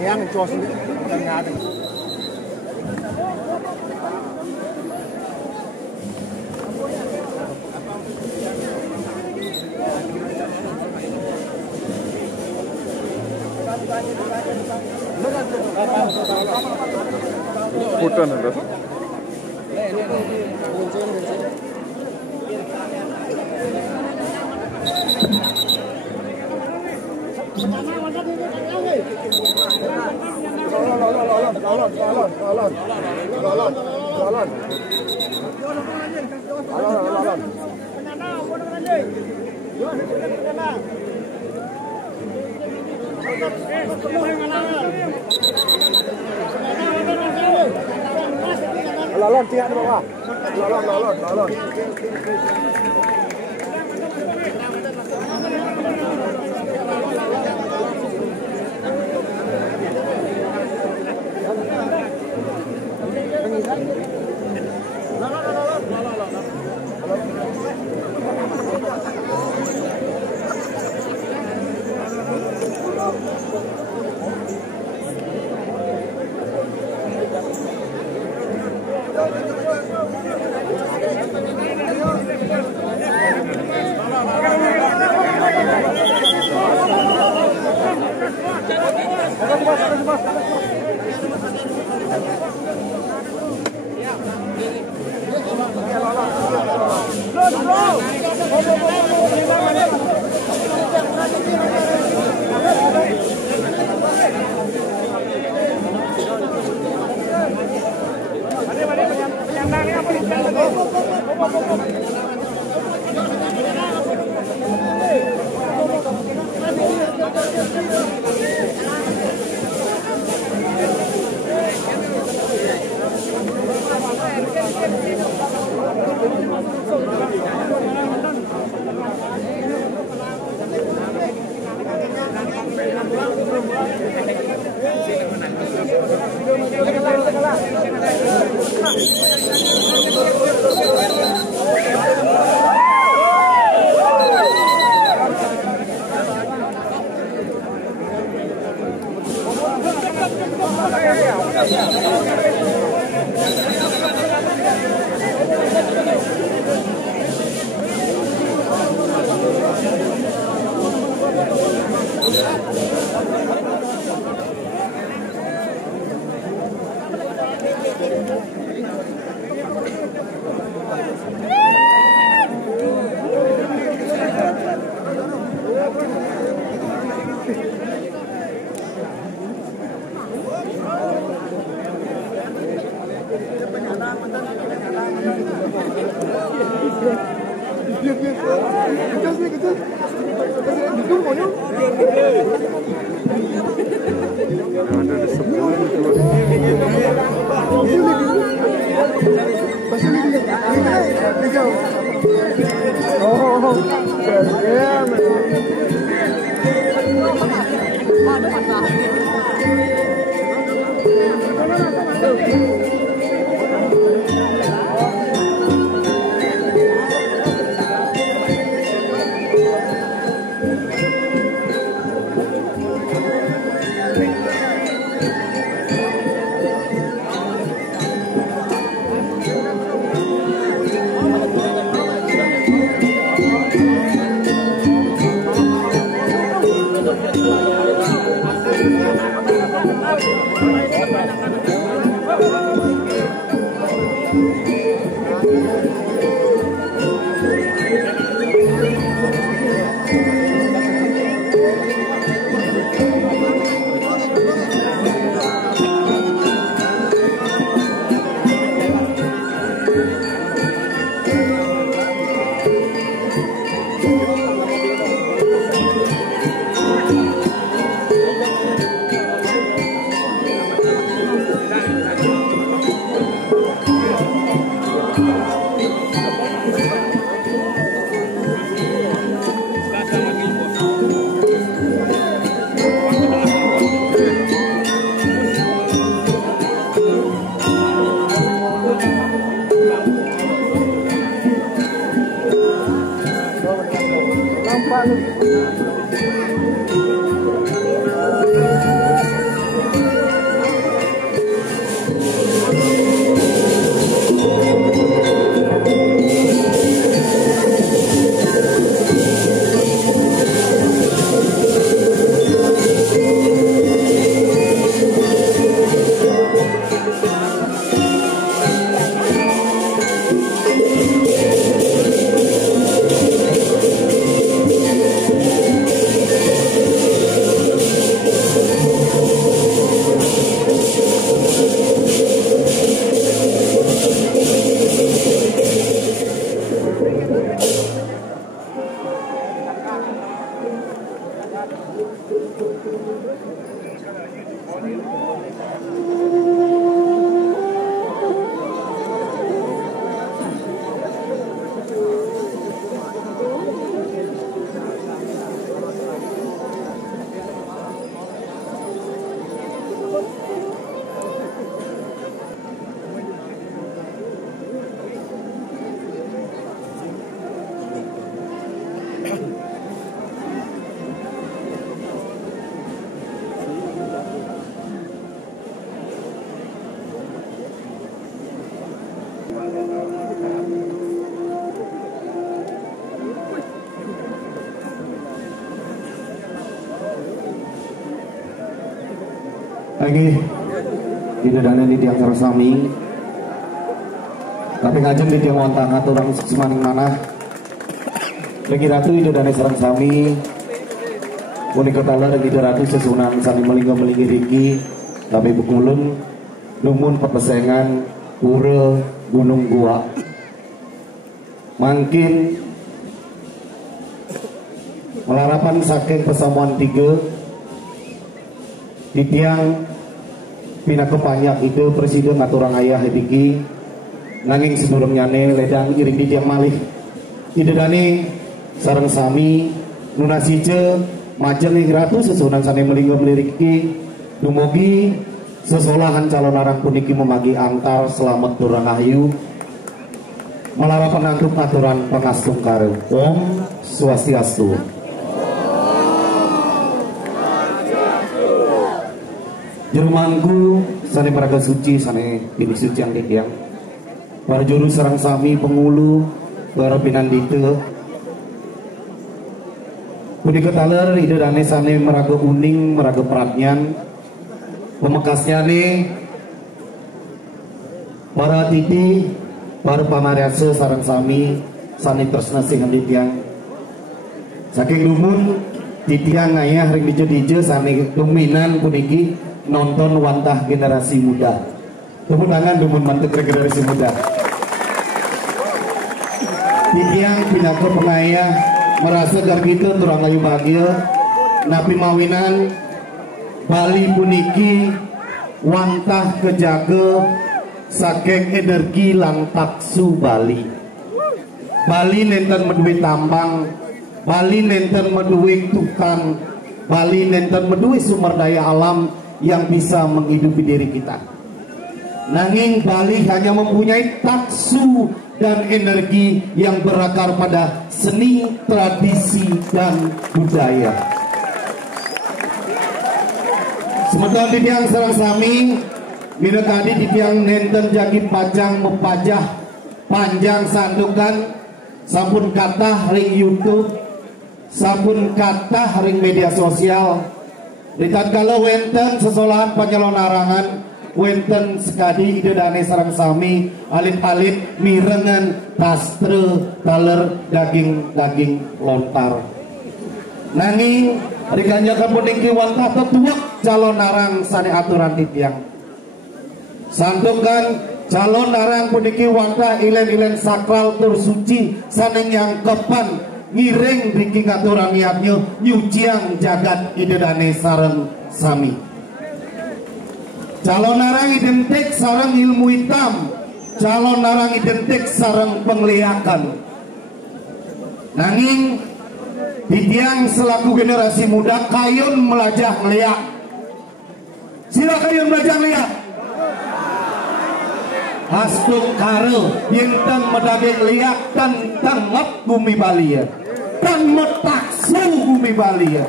Yang jos ini tengah ada. Hutan ada. Lalon tiap di bawah. Lalon. Lagi tidak ada di tiang Sarasami, tapi ngajeng di tiang Wantang atau orang semaning mana. Lagi ratu tidak ada serang sami, unik ketala lagi ratu sesunan saling melingga riki, tapi bekulun numun pepesengan pura gunung gua. Mungkin melarapan saking pesamuan 3 di tiang pina kepanyak itu presiden aturang ayah hidiki nanging sebelumnya ledang iring di tiang malih idedane sareng sami nunasije majeng ing ratu sesunan sane melinggo meliriki dumugi sesolahan calon arang puniki memagi antar selamat turang ayu melarapan antuk aturan pengastung karo Om Swastiastu. Jerumangku sane meraga suci sane ini suci yang ditiang para juru serang sami pengulu para pinandite pudi ketaler ide dane sane meraga uning meraga peratnyan pemekasnya nih para titi para pamariase sarang sami sane tresna sing ditiang saking lumun titiang ayah ring dijo sane dominan puniki nonton wantah generasi muda. Tepuk tangan dumun mantuk generasi muda. Titiang pinako pengayah merasa gargito turang ayu bahagia napi mawinan Bali puniki wantah kejaga saking energi lang taksu Bali. Bali nenten meduwe tambang, Bali nenten meduwe tukang, Bali nenten meduwe sumber daya alam yang bisa menghidupi diri kita. Nanging Bali hanya mempunyai taksu dan energi yang berakar pada seni, tradisi, dan budaya. Sementara di tiang sarang sami, mina tadi di tiang nenten jagi pajang mepajah panjang sandukan, sampun kata ring YouTube, sampun kata ring media sosial. Lihat kalau wenten sesolahan penyelon arangan, wenten sekadi ide dane sarang sami, alit-alit mirengan, tastre, taler, daging lontar. Nanging rikanya kepuniki wantah tetuak calon narang sane aturan titiang. Santukan calon narang puniki wantah ilen-ilen sakral tersuci sane yang kepan ngiring riki ngaturan niatnya nyuciang jagat idedane sareng sami. Calon narang identik sareng ilmu hitam, calon narang identik sareng penglihakan. Nanging titiang selaku generasi muda kayun melajah ngeliak. Sila kayun melajah ngeliak. Astung karo yenten medaging liak dan tengep bumi Bali ya. Dan metaksu bumi Bali ya.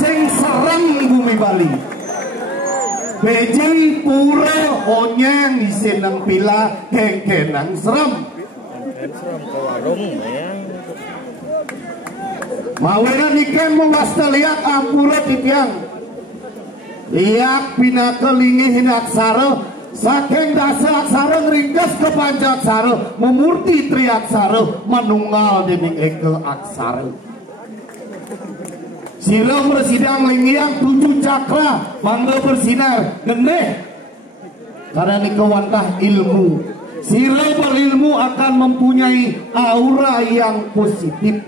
Sing serem bumi Bali. Bejen pura onyeng isenang pila kekenang serem. Ke warung ya. Mawena ikan mewasta liak ampura titiang. Liak pinakelingi hinak saro. Saking dasa aksara ringkas ke panca aksara memurti tri aksara manunggal deming eke aksara. Sila bersidang lingiang 7 cakra bangga bersinar geneh karena nikawantah ilmu. Sila berilmu akan mempunyai aura yang positif.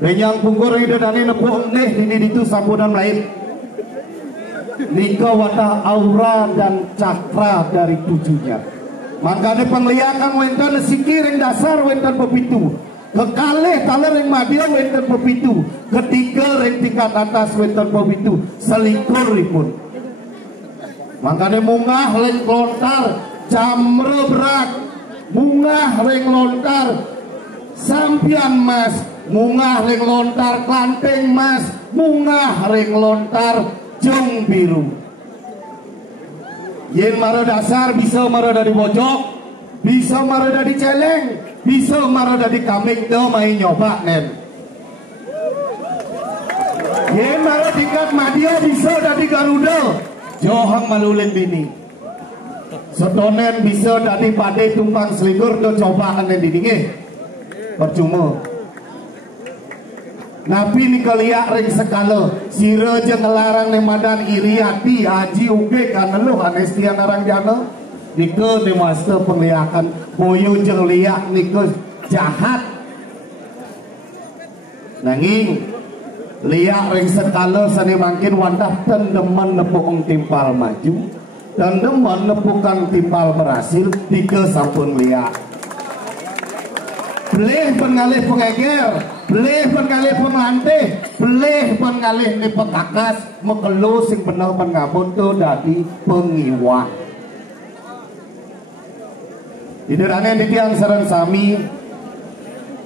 Renyang punggur ide dani nepuk neh ini itu sambudan lain. Nika watah aura dan cakra dari tujuhnya. Makanya penglihakan wenten sikiring dasar wenten bepitu. kekalih taler ring madya wenten pepitu, ketiga ring tingkat atas wenten pepitu, selikuripun. Makanya munggah ring lontar jamre berat, munggah ring lontar sampian mas, munggah ring lontar klanteng mas, munggah ring lontar jong biru. Yen maro dasar bisa maro dari bojok, bisa maro dari celeng, bisa maro dari kambing do main nyoba nen. Yen maro tingkat madya bisa dari Garuda, johang maluling bini. Setonen bisa dari pade tumpang selikur do coba nen didinge. Percuma. Nabi ni kaliak ring sekala sira je ngelarang ni madan iriati haji uge kan lu anestia narang jana nika ni master pengliakan boyo jeung liak nika jahat nanging liak ring sekala sane mangkin wandah ten demen nepuk timpal maju dan demen nepukan timpal berhasil nika sampun liak belih pengalih pengeger, belih pengalih penglantih, belih pengalih ni pekakas, mekelu sing bener pengabut tu dadi pengiwah. Diderane di tiang sareng sami,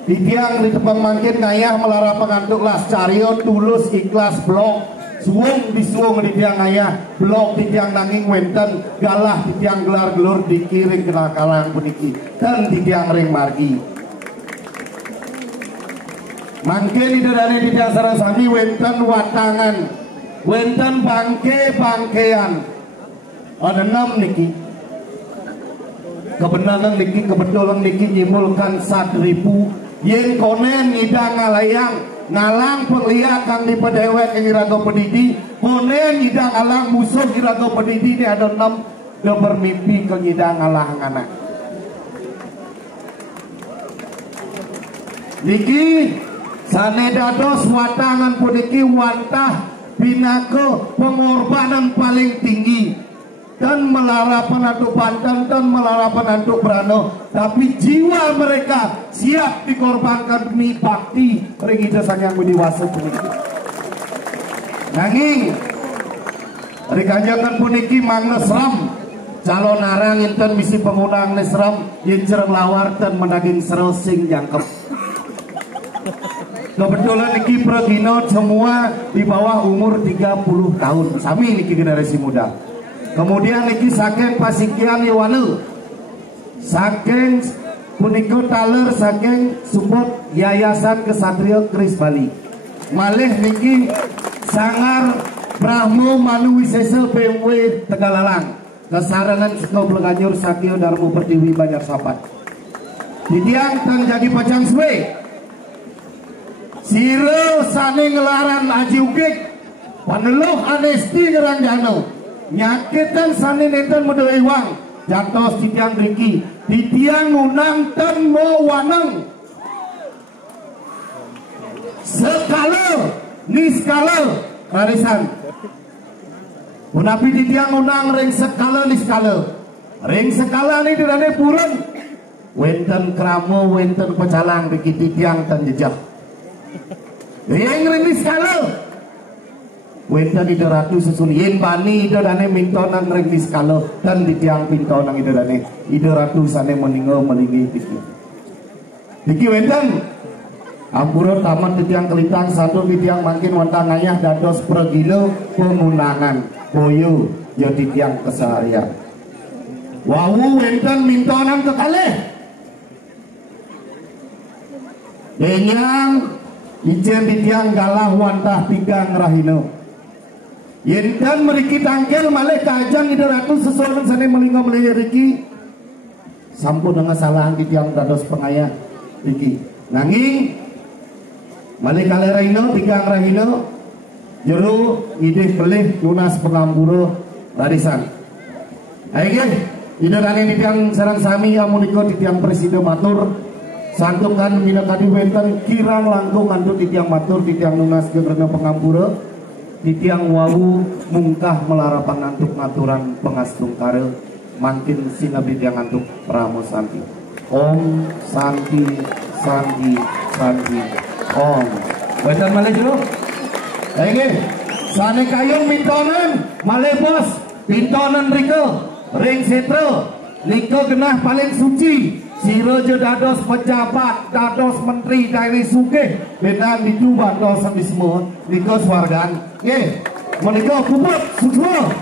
di tiang di tepang mangkin ngayah melara pengantuk las cariot tulus ikhlas blok, suwung disuwung di tiang ngayah, blok di tiang nanging wenten, galah di tiang gelar gelur dikiring kenakalan puniki, dan di tiang ring margi. Mangke diderane di dasar sami wenten watangan, wenten bangke-bangkean. Ada 6 niki. Kebenaran niki kebetulan niki nyimulkan 1.000 yen konen ngidang ngalayang ngalang pengliak kang dipedewek ing iraga pedidi, konen ngidang alang musuh iraga pedidi ini ada 6 do bermimpi ke ngidang ngalang anak. Niki sane dados watangan puniki wantah binaka pengorbanan paling tinggi dan melara penantu Banten dan melara penantu Brano, tapi jiwa mereka siap dikorbankan demi bakti ring ijazah yang diwasa puniki. Nanging rikanjangan puniki mang nesram calon arang enten misi pengunang nesram yen cereng lawar dan menaging sero sing jangkep. Kebetulan niki pregino semua di bawah umur 30 tahun. Sami niki generasi muda. Kemudian niki saking Pasikian Iwanu. Saking punika taler saking support Yayasan Kesatria Kris Bali. Malih niki sangar Brahmo Manu Wisesa BMW Tegalalang. Kesarangan seko Bleganyur Sakyo Darmo Pertiwi Banjar Sapat. Didiang tan jadi pacang suwe. Siro sane ngelaran aji ugik paneluh anesti ngerang jano nyakitan sane nenten medoi wang jantos titiang riki titiang unang ten mo waneng sekala niskala barisan unapi titiang unang ring sekala niskala ring sekala ini dirane purun wenten kramo wenten pecalang riki titiang ten jejak yang rilis kalau wenta di ratu susun yen bani ida dane mintonan rilis kalau dan di tiang pintonan ida dane ida ratu sane meninggal melingi diki wenten ampura tamat di tiang kelintang satu di tiang makin wantang ayah dados pregilo pengunangan boyo jadi tiang keseharian wawu wenten mintonan kekalih denyang ijen di tiang galah wantah tigang rahino yen dan meriki tangkel malih kajang ida ratu sesoran sane melinggo melih riki sampun dengan salahan di tiang dados pengayah riki nanging malih kalih rahino tigang rahino jero ide pelih lunas pengamburo barisan ayo ida rane di tiang sarang sami amuniko di tiang presiden matur santungan mina tadi wenten kirang langkung ngandut di tiang matur di tiang lunas gegerna pengampura di tiang wawu mungkah melara pangantuk ngaturan pengastung kare mantin sinab di tiang antuk pramo santi om santi santi Pati. Oh, betul malih dulu. Oke, sane kayung pintonan, malih bos, pintonan riko, ring setro, liko genah paling suci. Sirojo dados pejabat, dados menteri dari sugih, benar dijubat dos habis semua, liko swargan. Oke, menika puput semua.